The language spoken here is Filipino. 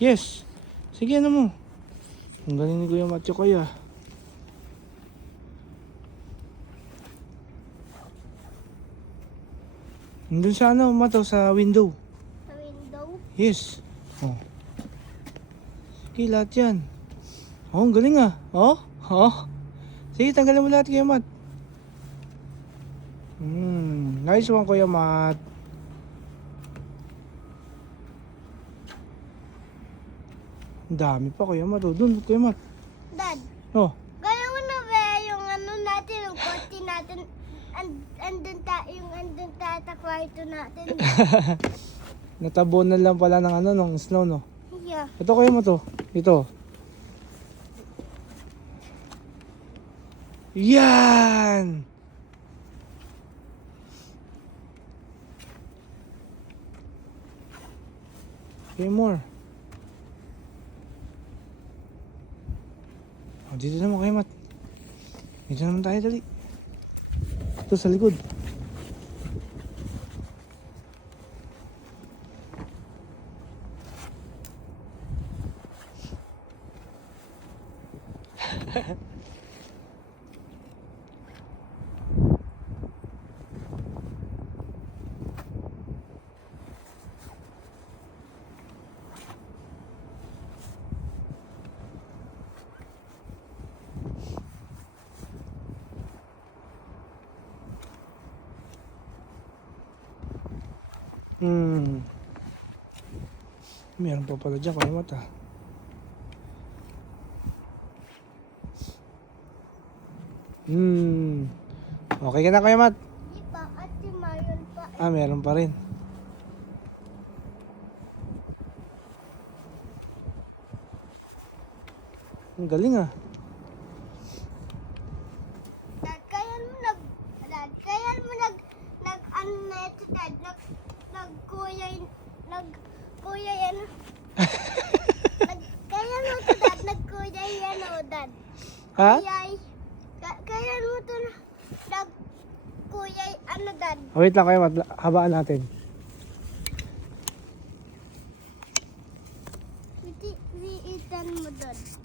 Yes. Sige, ano mo. Ang galing ni Kuya Matthew kaya. Nandun sa ano, Mato, sa window. Sa window. Yes. Oh. Sige, lahat yan. Oh, ang galing ah. Oh, oh. Sige, tanggalin mo lahat, Kuya Mat. Nice one, Kuya Mat. Ang dami pa, Kuya Mat. Oh, dun, Kuya Mat. Dad, Oh. gaya mo na ba yung ano natin, yung kotse natin, yung andun ta kwarto natin. Natabunan lang pala ng ano, ng snow, no? Yeah. Ito, Kuya Mat, oh. Ito. Yan! Okay, more. Oh, dito naman, Kuya Mat. Dito naman tayo, dali. Ito sa likod. Meron pa pala dyan, Kuya Mat, ah. Okay ka na, Kuya Mat? Di pa, at si Marion pa. Ah, meron pa rin. Ang galing ah. Dad, kaya mo ano na ito, Dad, nagkuya yan. Kaya mo ito, Dad, nagkuya yan, oh, Dad. Ha? Kaya mo ito, nagkuya, ano, Dad. Wait lang, Kuya Mat. Habaan natin.